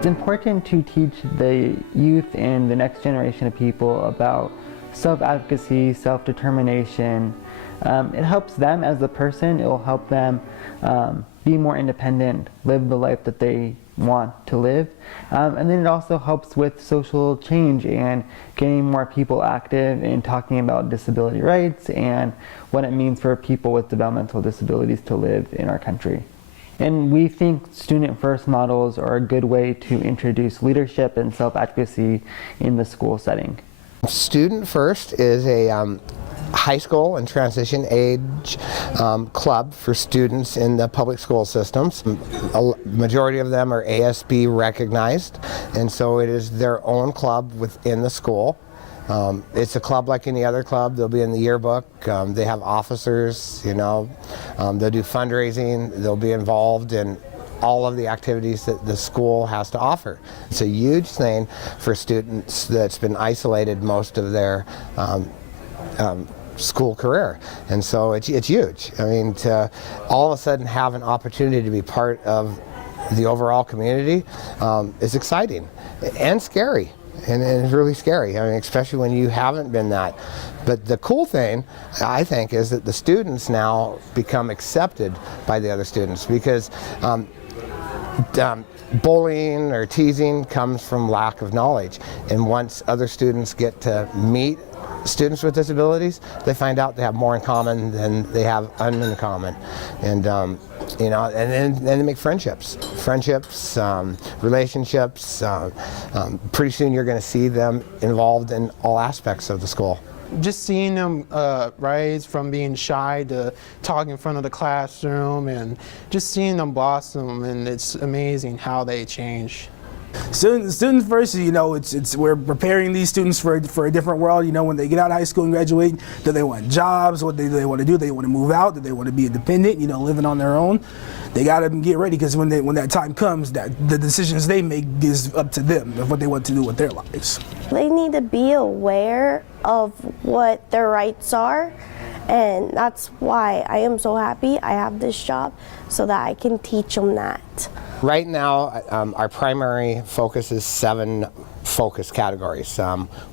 It's important to teach the youth and the next generation of people about self-advocacy, self-determination. It helps them as a person. It will help them be more independent, live the life that they want to live. And then it also helps with social change and getting more people active in talking about disability rights and what it means for people with developmental disabilities to live in our country. And we think student-first models are a good way to introduce leadership and self-advocacy in the school setting. Student First is a high school and transition age club for students in the public school systems. A majority of them are ASB recognized, and so it is their own club within the school. It's a club like any other club. They'll be in the yearbook. They have officers, they'll do fundraising. They'll be involved in all of the activities that the school has to offer. It's a huge thing for students that's been isolated most of their school career, and so it's huge. I mean, to all of a sudden have an opportunity to be part of the overall community is exciting and scary. And it's really scary, I mean, especially when you haven't been that. But the cool thing, I think, is that the students now become accepted by the other students, because bullying or teasing comes from lack of knowledge. And once other students get to meet students with disabilities, they find out they have more in common than they have in common. And and then they make friendships, relationships. Pretty soon you're going to see them involved in all aspects of the school. Just seeing them rise from being shy to talking in front of the classroom, and just seeing them blossom, and it's amazing how they change. Students First, we're preparing these students for a different world. When they get out of high school and graduate, do they want jobs? What do they want to do? They want to move out? Do they want to be independent? Living on their own? They got to get ready, because when that time comes, that the decisions they make is up to them of what they want to do with their lives. They need to be aware of what their rights are, and that's why I am so happy I have this job, so that I can teach them that. Right now, our primary focus is 7 focus categories.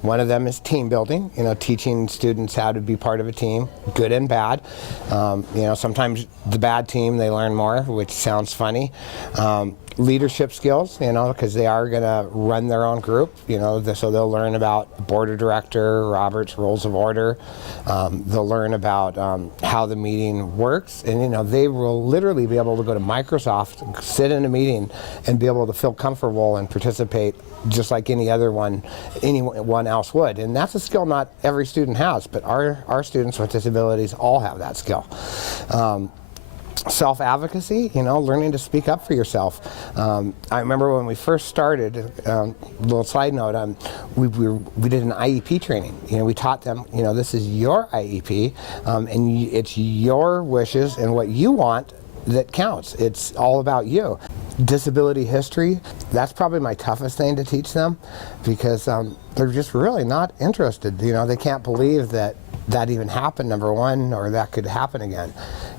One of them is team building, teaching students how to be part of a team, good and bad. Sometimes the bad team, they learn more, which sounds funny. Leadership skills, because they are going to run their own group, so they'll learn about board of director, Robert's Rules of Order. They'll learn about how the meeting works, and they will literally be able to go to Microsoft, sit in a meeting, and be able to feel comfortable and participate just like anyone else would. And that's a skill not every student has, but our students with disabilities all have that skill. Self-advocacy, learning to speak up for yourself. I remember when we first started, little side note, we did an IEP training. We taught them, this is your IEP, and it's your wishes and what you want that counts. It's all about you. Disability history, that's probably my toughest thing to teach them, because they're just really not interested. They can't believe that even happened, number one, or that could happen again.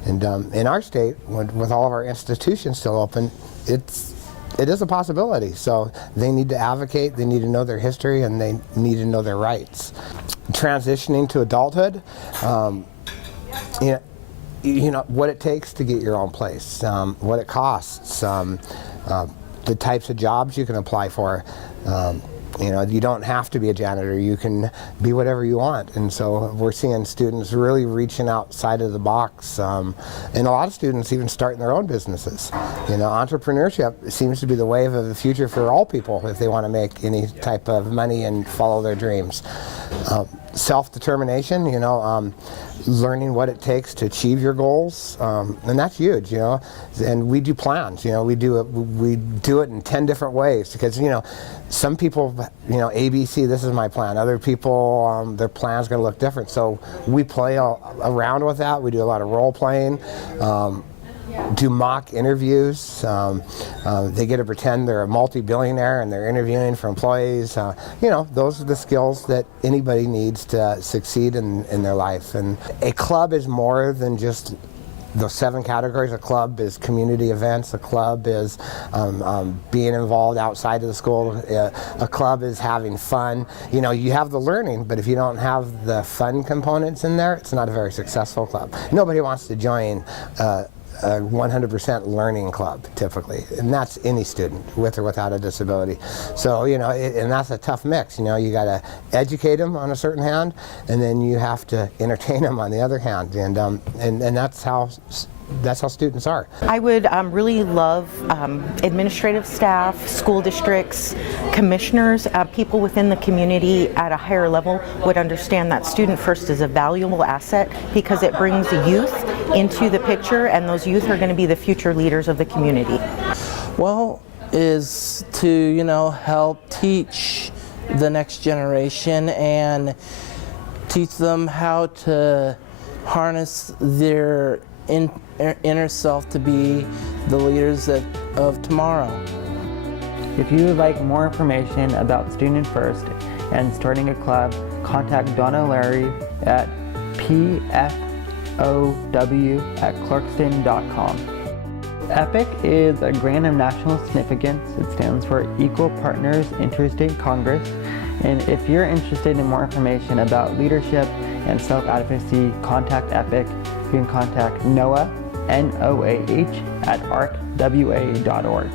And in our state, with all of our institutions still open, it is a possibility. So they need to advocate, they need to know their history, and they need to know their rights. Transitioning to adulthood, what it takes to get your own place, what it costs, the types of jobs you can apply for. You don't have to be a janitor, you can be whatever you want. And so we're seeing students really reaching outside of the box, and a lot of students even starting their own businesses. Entrepreneurship seems to be the wave of the future for all people if they want to make any type of money and follow their dreams. Self-determination, learning what it takes to achieve your goals, and that's huge, and we do plans, we do it in 10 different ways, because some people, ABC, this is my plan. Other people, their plan's going to look different, so we play around with that. We do a lot of role playing, do mock interviews. They get to pretend they're a multi-billionaire and they're interviewing for employees. Those are the skills that anybody needs to succeed in their life. And a club is more than just those 7 categories. A club is community events. A club is being involved outside of the school. A club is having fun. You know, you have the learning, but if you don't have the fun components in there, it's not a very successful club. Nobody wants to join a 100% learning club, typically, and that's any student with or without a disability. So, you know, and that's a tough mix. You know, you got to educate them on a certain hand, and then you have to entertain them on the other hand, and that's how students are. I would really love administrative staff, school districts, commissioners, people within the community at a higher level would understand that Student First is a valuable asset because it brings youth into the picture, and those youth are going to be the future leaders of the community. Well, is to, you know, help teach the next generation and teach them how to harness their inner self to be the leaders of tomorrow. If you would like more information about Student First and starting a club, contact Donna Larry at pfow@clarkston.com. EPIC is a grant of national significance. It stands for Equal Partners Interstate Congress. And if you're interested in more information about leadership and self-advocacy, contact EPIC. You can contact Noah, Noah, at arcwa.org.